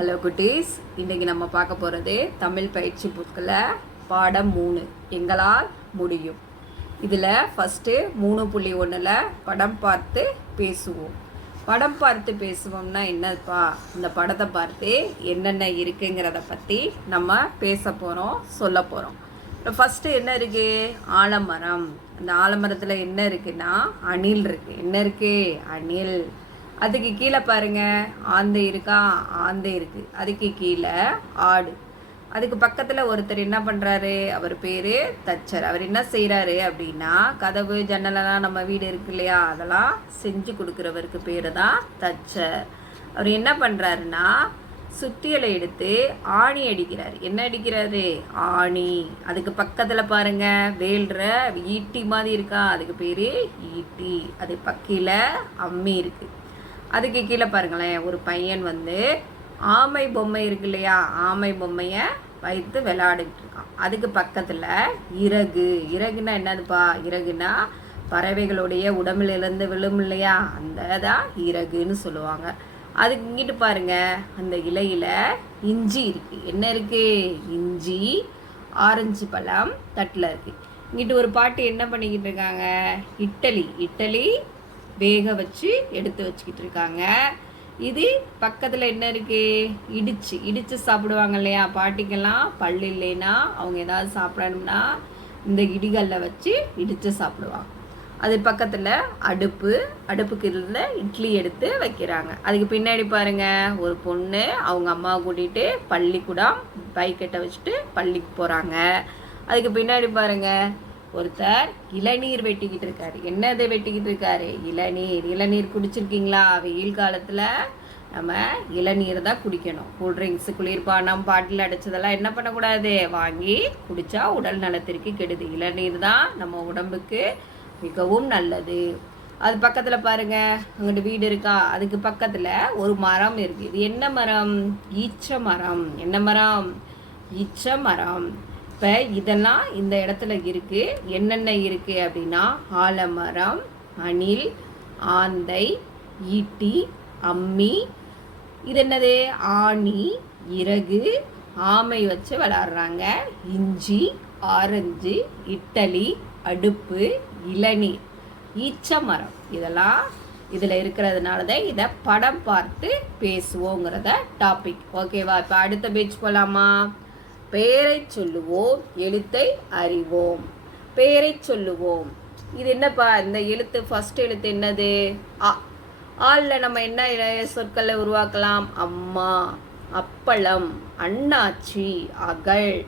Hello குட்டீஸ் இன்றைக்கி நம்ம பார்க்க போகிறது தமிழ் பயிற்சி புக்கில் பாடம் மூணு. எங்களால் முடியும். இதில் ஃபஸ்ட்டு மூணு புள்ளி ஒன்றில் படம் பார்த்து பேசுவோம். படம் பார்த்து பேசுவோம்னா என்னப்பா? இந்த படத்தை பார்த்து என்னென்ன இருக்குங்கிறத பற்றி நம்ம பேச போகிறோம் சொல்ல போகிறோம் இப்போ ஃபஸ்ட்டு என்ன இருக்குது ஆலமரம். அந்த ஆலமரத்தில் என்ன இருக்குன்னா அணில் இருக்குது என்ன இருக்குது அணில். அதுக்கு கீழே பாருங்க. ஆந்தை இருக்கா? ஆந்தை இருக்கு. அதுக்கு கீழே ஆடு. அதுக்கு பக்கத்தில் ஒருத்தர் என்ன பண்ணுறாரு அவர் பேர் தச்சர். அவர் என்ன செய்கிறாரு அப்படின்னா கதவு ஜன்னலெல்லாம் நம்ம வீடு இருக்கு இல்லையா? அதெல்லாம் செஞ்சு கொடுக்குறவருக்கு பேர் தான் தச்சர். அவர் என்ன பண்ணுறாருன்னா சுத்தியலை எடுத்து ஆணி அடிக்கிறார். என்ன அடிக்கிறாரு? ஆணி. அதுக்கு பக்கத்தில் பாருங்க. வேல்ற ஈட்டி மாதிரி இருக்கா? அதுக்கு பேர் ஈட்டி. அது பக்கையில் அம்மி இருக்குது அதுக்கு கீழே பாருங்களேன் ஒரு பையன் வந்து ஆமை பொம்மை இருக்கு இல்லையா ஆமை பொம்மையை வைத்து விளையாடிட்டு இருக்கான். அதுக்கு பக்கத்தில் இறகு. இறகுனா என்னதுப்பா? இறகுனா பறவைகளுடைய உடம்புலேருந்து விழும் இல்லையா? அந்த தான் இறகுன்னு சொல்லுவாங்க. அதுக்கு இங்கிட்டு பாருங்க அந்த இலையில் இஞ்சி இருக்கு. என்ன இருக்கு? இஞ்சி ஆரஞ்சு பழம் தட்டில் இருக்கு. இங்கிட்டு ஒரு பாட்டு என்ன பண்ணிக்கிட்டு இருக்காங்க? இட்டலி. இட்டலி வேக வச்சு எடுத்து வச்சுக்கிட்டு இருக்காங்க இது பக்கத்தில் என்ன இருக்குது இடிச்சு இடித்து சாப்பிடுவாங்க இல்லையா? பாட்டிக்கெல்லாம் பல்லு இல்லைன்னா அவங்க ஏதாவது சாப்பிடணும்னா இந்த இடிகளில் வச்சு இடித்து சாப்பிடுவாங்க. அது பக்கத்தில் அடுப்பு அடுப்புக்கு இருந்த இட்லி எடுத்து வைக்கிறாங்க. அதுக்கு பின்னாடி பாருங்க ஒரு பொண்ணு அவங்க அம்மாவை கூட்டிகிட்டு பள்ளிக்கூடம் பைக்கெட்டை வச்சுட்டு பள்ளிக்கு போகிறாங்க அதுக்கு பின்னாடி பாருங்கள் ஒருத்தர் இளநீர் வெட்டிக்கிட்டு இருக்காரு. என்னதை வெட்டிக்கிட்டு இருக்காரு? இளநீர். இளநீர் குடிச்சிருக்கீங்களா? வெயில் காலத்தில் நம்ம இளநீர் தான் குடிக்கணும். கூல்ட்ரிங்க்ஸ் குளிர்பானம் பாட்டில் அடைச்சதெல்லாம் என்ன பண்ணக்கூடாது? வாங்கி குடித்தா உடல் நலத்திற்கு கெடுது. இளநீர் தான் நம்ம உடம்புக்கு மிகவும் நல்லது. அது பக்கத்தில் பாருங்க. அங்கிட்டு வீடு இருக்கா? அதுக்கு பக்கத்தில் ஒரு மரம் இருக்குது இது என்ன மரம்? ஈச்ச மரம். என்ன மரம்? ஈச்ச மரம். இப்போ இதெல்லாம் இந்த இடத்துல இருக்குது என்னென்ன இருக்குது அப்படின்னா ஆலமரம் அணில் ஆந்தை ஈட்டி அம்மி இது என்னது? ஆணி இறகு ஆமை வச்சு விளாட்றாங்க இஞ்சி ஆரஞ்சு இட்டலி அடுப்பு இளநீர் ஈச்ச மரம் இதெல்லாம் இதில் இருக்கிறதுனால தான் இதை படம் பார்த்து பேசுவோங்கிறத டாபிக் ஓகேவா இப்போ அடுத்த பேஜ் போகலாமா பெயரை சொல்லுவோம் எழுத்தை அறிவோம். பெயரை சொல்லுவோம். இது என்னப்பா இந்த எழுத்து ஃபர்ஸ்ட் எழுத்து என்னது? அ. ஆளில் நம்ம என்ன சொற்களை உருவாக்கலாம்? அம்மா அப்பளம் அண்ணாச்சி அகல்.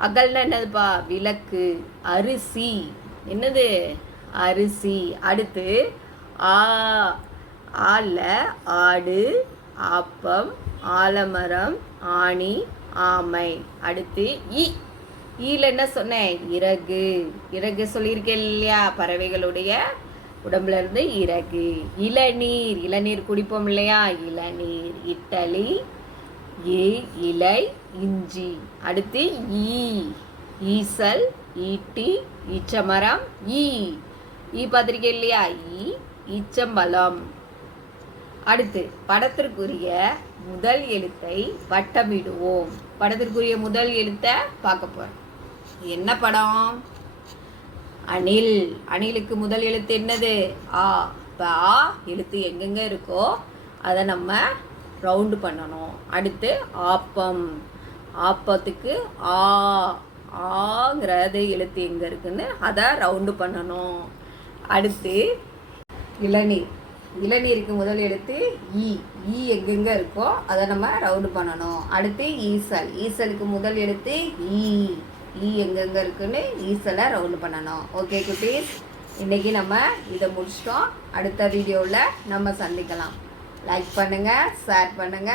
அகல்னா என்னதுப்பா? விளக்கு அரிசி. என்னது? அரிசி. அடுத்து ஆ. ஆல ஆடு ஆப்பம் ஆலமரம் ஆணி ஆமை. அடுத்து இ. ஈல என்ன சொன்னேன்? இறகு. இறகு சொல்லியிருக்கேன் இல்லையா? பறவைகளுடைய உடம்புல இருந்து இறகு. இளநீர். இளநீர் குடிப்போம் இல்லையா? இளநீர். இட்டலி. ஏ. இலை. இஞ்சி. அடுத்து ஈ. ஈசல். ஈட்டி. ஈச்சமரம். ஈ. ஈ பார்த்துருக்கேன் இல்லையா? ஈ. ஈச்சம்பலம் அடுத்து படத்திற்குரிய முதல் எழுத்தை வட்டமிடுவோம். படத்திற்குரிய முதல் எழுத்தை பார்க்க போறோம். என்ன படம்? அணில். அணிலுக்கு முதல் எழுத்து என்னது? ஆ இப்போ ஆ. எழுத்து எங்கெங்க இருக்கோ அதை நம்ம ரவுண்டு பண்ணணும். அடுத்து ஆப்பம். ஆப்பத்துக்கு ஆ ஆங்கிறது எழுத்து எங்கே இருக்குன்னு அதை ரவுண்டு பண்ணணும். அடுத்து இளநீர். இளநீருக்கு முதல் எழுத்து ஈ. ஈ எங்கெங்க இருக்கோ அதை நம்ம ரவுண்டு பண்ணணும். அடுத்து ஈசல். ஈசலுக்கு முதல் எழுத்து ஈ. ஈ எங்கெங்க இருக்குன்னு ஈசலை ரவுண்டு பண்ணணும். ஓகே குட்டீஸ்? இன்றைக்கி நம்ம இதை முடிச்சிட்டோம். அடுத்த வீடியோவில் நம்ம சந்திக்கலாம். லைக் பண்ணுங்கள் ஷேர் பண்ணுங்கள்